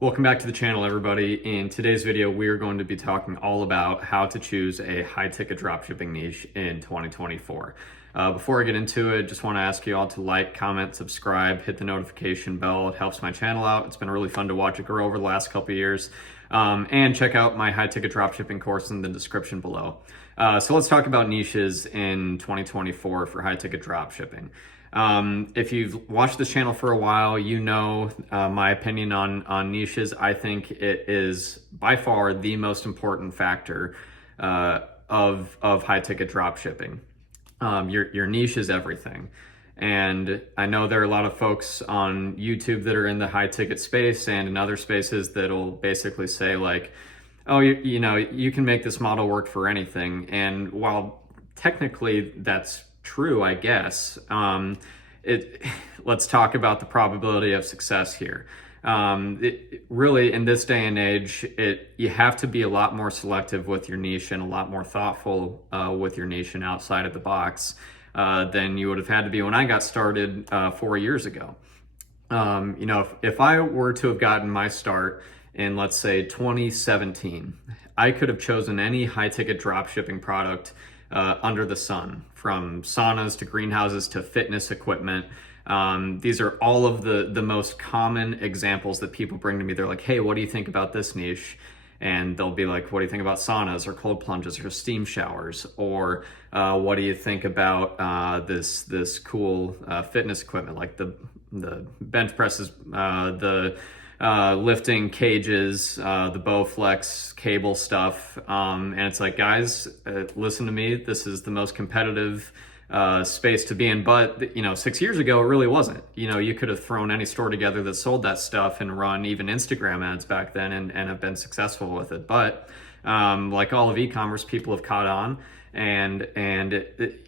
Welcome back to the channel, everybody. In today's video, we are going to be talking all about how to choose a high-ticket dropshipping niche in 2024. Before I get into it, just want to ask you all to like, comment, subscribe, hit the notification bell. It helps my channel out. It's been really fun to watch it grow over the last couple of years. And check out my high-ticket dropshipping course in the description below. So let's talk about niches in 2024 for high-ticket dropshipping. If you've watched this channel for a while, you know my opinion on niches. I think it is by far the most important factor of high ticket drop shipping. Your niche is everything. And I know there are a lot of folks on YouTube that are in the high ticket space and in other spaces that'll basically say like, oh, you know, you can make this model work for anything. And while technically that's true, I guess, let's talk about the probability of success here. Really, in this day and age, you have to be a lot more selective with your niche and a lot more thoughtful with your niche and outside of the box than you would have had to be when I got started 4 years ago. You know, if I were to have gotten my start in, let's say, 2017, I could have chosen any high-ticket drop shipping product under the sun, from saunas to greenhouses to fitness equipment. These are all of the most common examples that people bring to me. They're like, hey, what do you think about this niche? And they'll be like, what do you think about saunas or cold plunges or steam showers? Or what do you think about this cool fitness equipment, like the bench presses, the lifting cages, the Bowflex cable stuff. And it's like, guys, listen to me. This is the most competitive space to be in. But, you know, 6 years ago, it really wasn't. You know, you could have thrown any store together that sold that stuff and run even Instagram ads back then and have been successful with it. But like all of e-commerce, people have caught on. And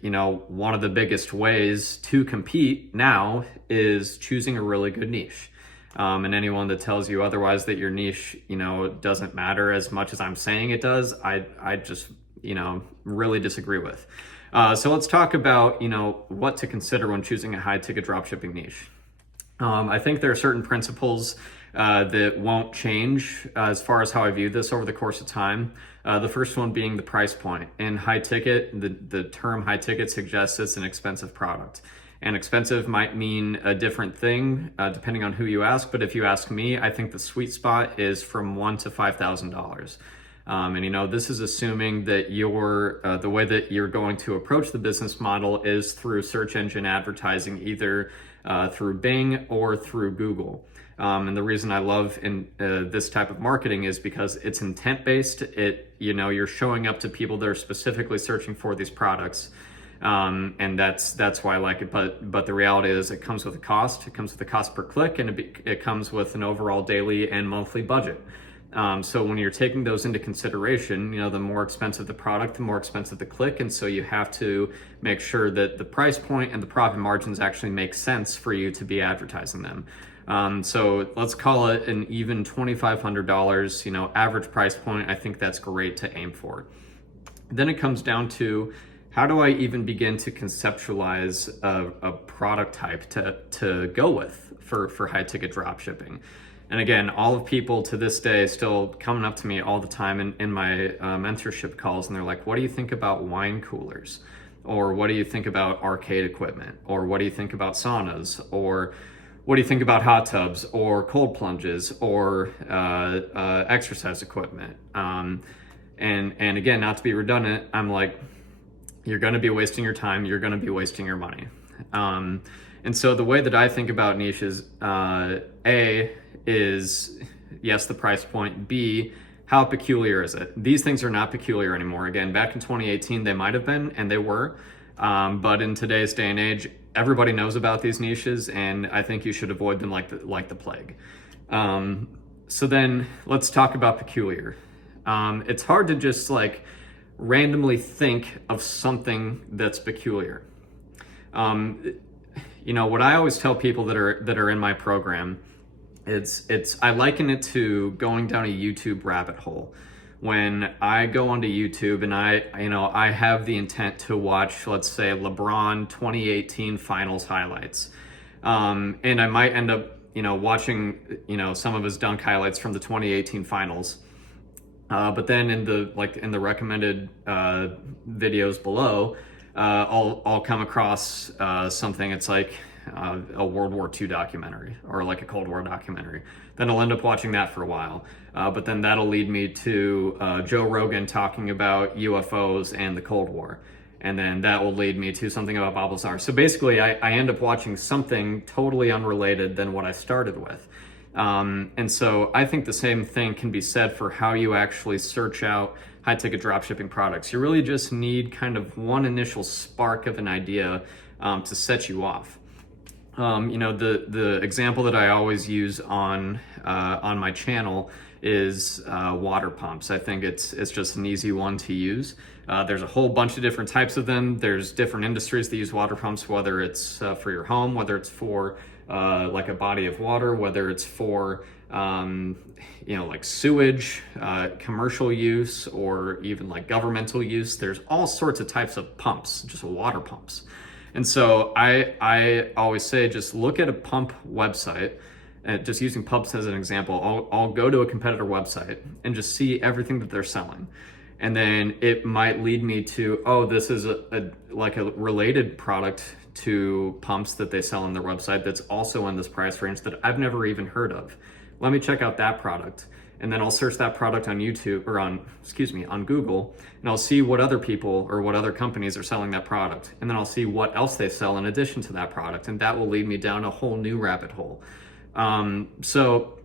you know, one of the biggest ways to compete now is choosing a really good niche. And anyone that tells you otherwise, that your niche, you know, doesn't matter as much as I'm saying it does, I just, you know, really disagree with. So let's talk about, you know, what to consider when choosing a high ticket dropshipping niche. I think there are certain principles that won't change as far as how I view this over the course of time. The first one being the price point. In high ticket, the term high ticket suggests it's an expensive product. And expensive might mean a different thing depending on who you ask. But if you ask me, I think the sweet spot is from $1,000 to $5,000. And, you know, this is assuming that the way that you're going to approach the business model is through search engine advertising, either through Bing or through Google. And the reason I love this type of marketing is because it's intent-based. You know, you're showing up to people that are specifically searching for these products. And that's why I like it. But the reality is it comes with a cost. It comes with a cost per click, and it comes with an overall daily and monthly budget. So when you're taking those into consideration, you know, the more expensive the product, the more expensive the click. And so you have to make sure that the price point and the profit margins actually make sense for you to be advertising them. So let's call it an even $2,500, you know, average price point. I think that's great to aim for. Then it comes down to, how do I even begin to conceptualize a product type to go with for high ticket drop shipping? And again, all of people to this day still coming up to me all the time in my mentorship calls, and they're like, what do you think about wine coolers? Or what do you think about arcade equipment? Or what do you think about saunas? Or what do you think about hot tubs or cold plunges or exercise equipment? And again, not to be redundant, I'm like, you're going to be wasting your time. You're going to be wasting your money. And so the way that I think about niches, A, is yes, the price point. B, how peculiar is it? These things are not peculiar anymore. Again, back in 2018, they might have been, and they were. But in today's day and age, everybody knows about these niches, and I think you should avoid them like the plague. So then let's talk about peculiar. It's hard to just like randomly think of something that's peculiar. You know, what I always tell people that are in my program, I liken it to going down a YouTube rabbit hole. When I go onto YouTube and I have the intent to watch, let's say, LeBron 2018 finals highlights, and I might end up watching, some of his dunk highlights from the 2018 finals. But then in the recommended videos below, I'll come across something. It's like a World War II documentary or like a Cold War documentary. Then I'll end up watching that for a while. But then that'll lead me to Joe Rogan talking about UFOs and the Cold War. And then that will lead me to something about Bob Lazar. So basically, I end up watching something totally unrelated than what I started with. And so I think the same thing can be said for how you actually search out high-ticket dropshipping products. You really just need kind of one initial spark of an idea to set you off. The example that I always use on my channel is water pumps. I think it's just an easy one to use. There's a whole bunch of different types of them. There's different industries that use water pumps, whether it's for your home, whether it's for like a body of water, whether it's for like sewage, commercial use, or even like governmental use. There's all sorts of types of pumps, just water pumps. And so I always say, just look at a pump website, just using pumps as an example. I'll go to a competitor website and just see everything that they're selling. And then it might lead me to, oh, this is a related product to pumps that they sell on their website that's also in this price range that I've never even heard of. Let me check out that product. And then I'll search that product on YouTube or on Google, and I'll see what other people or what other companies are selling that product. And then I'll see what else they sell in addition to that product. And that will lead me down a whole new rabbit hole. So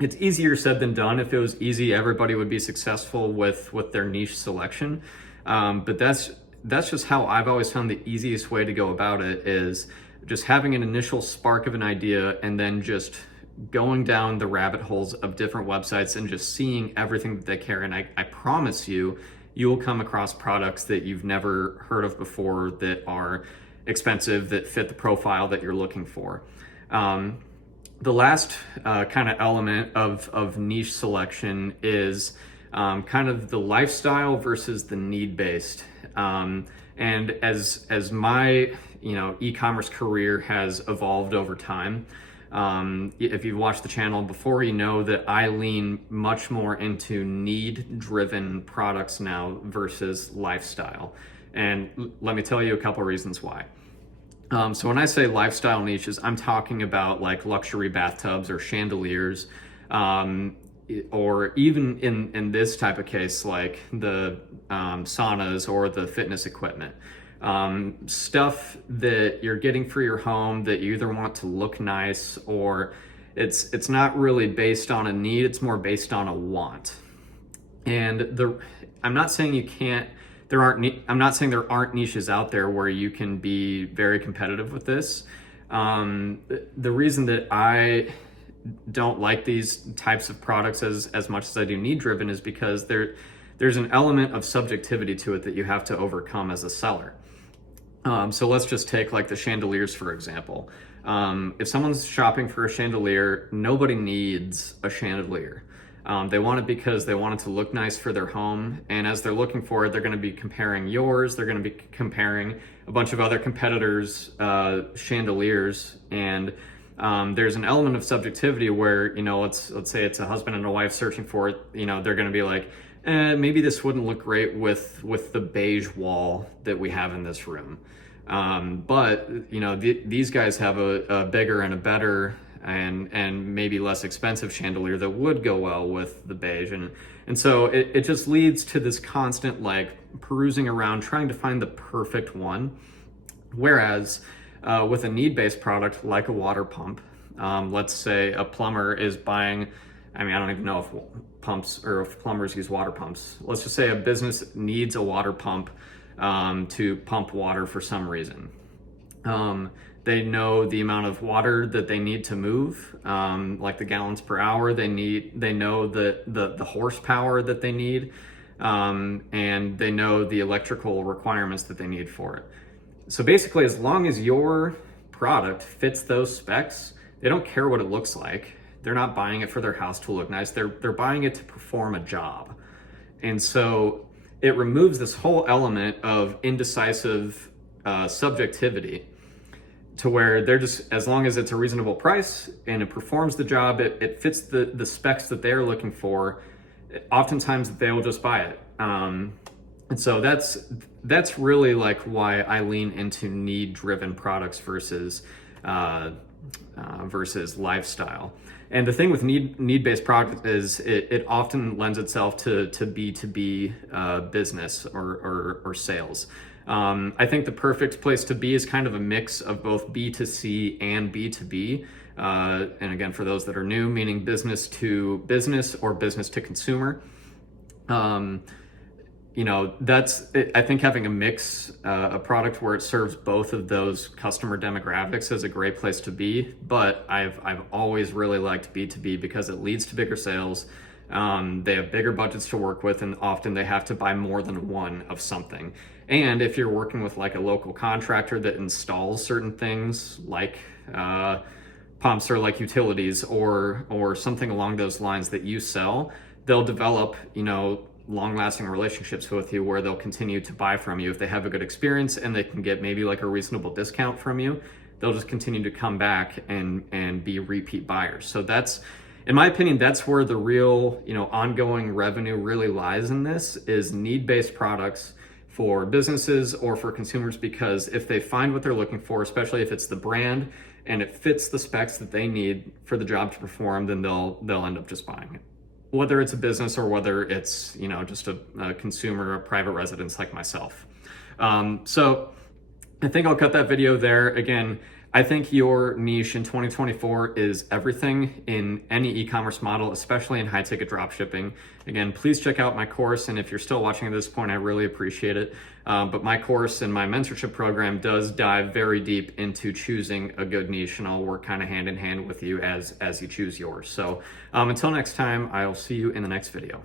it's easier said than done. If it was easy, everybody would be successful with their niche selection. But that's just how I've always found the easiest way to go about it, is just having an initial spark of an idea and then just going down the rabbit holes of different websites and just seeing everything that they carry. And I promise you will come across products that you've never heard of before, that are expensive, that fit the profile that you're looking for. The last kind of element of niche selection is kind of the lifestyle versus the need-based. And as my e-commerce career has evolved over time, if you've watched the channel before, you know that I lean much more into need-driven products now versus lifestyle. And let me tell you a couple reasons why. So when I say lifestyle niches, I'm talking about like luxury bathtubs or chandeliers, or even in this type of case, like the saunas or the fitness equipment. Stuff that you're getting for your home that you either want to look nice, or it's not really based on a need, it's more based on a want. And I'm not saying you can't, I'm not saying there aren't niches out there where you can be very competitive with this. The reason that I don't like these types of products as much as I do need driven is because there's an element of subjectivity to it that you have to overcome as a seller. So let's just take like the chandeliers, for example. If someone's shopping for a chandelier, nobody needs a chandelier. They want it because they want it to look nice for their home. And as they're looking for it, they're going to be comparing yours. They're going to be comparing a bunch of other competitors' chandeliers. And there's an element of subjectivity where, let's say it's a husband and a wife searching for it. They're going to be like, maybe this wouldn't look great with the beige wall that we have in this room. But these guys have a bigger and a better and maybe less expensive chandelier that would go well with the beige. And so it just leads to this constant like perusing around trying to find the perfect one. Whereas with a need-based product like a water pump, let's say a plumber is buying, I don't even know if pumps or if plumbers use water pumps. Let's just say a business needs a water pump to pump water for some reason. They know the amount of water that they need to move, like the gallons per hour they know the horsepower that they need, and they know the electrical requirements that they need for it. So basically, as long as your product fits those specs, they don't care what it looks like. They're not buying it for their house to look nice. They're buying it to perform a job. And so it removes this whole element of indecisive subjectivity to where they're just, as long as it's a reasonable price and it performs the job, it fits the specs that they're looking for, oftentimes they'll just buy it. And so that's really like why I lean into need-driven products versus lifestyle. And the thing with need-based product is it often lends itself to B2B business or sales. I think the perfect place to be is kind of a mix of both B2C and B2B. And again, for those that are new, meaning business to business or business to consumer. I think having a mix, a product where it serves both of those customer demographics is a great place to be. But I've always really liked B2B because it leads to bigger sales. They have bigger budgets to work with, and often they have to buy more than one of something. And if you're working with like a local contractor that installs certain things like pumps or like utilities or something along those lines that you sell, they'll develop, long-lasting relationships with you where they'll continue to buy from you. If they have a good experience and they can get maybe like a reasonable discount from you, they'll just continue to come back and be repeat buyers. So that's, in my opinion, that's where the real, ongoing revenue really lies in this, is need-based products for businesses or for consumers, because if they find what they're looking for, especially if it's the brand and it fits the specs that they need for the job to perform, then they'll end up just buying it. Whether it's a business or whether it's, just a consumer, a private residence like myself. So I think I'll cut that video there. Again, I think your niche in 2024 is everything in any e-commerce model, especially in high ticket dropshipping. Again, please check out my course. And if you're still watching at this point, I really appreciate it. But my course and my mentorship program does dive very deep into choosing a good niche, and I'll work kind of hand in hand with you as you choose yours. So until next time, I'll see you in the next video.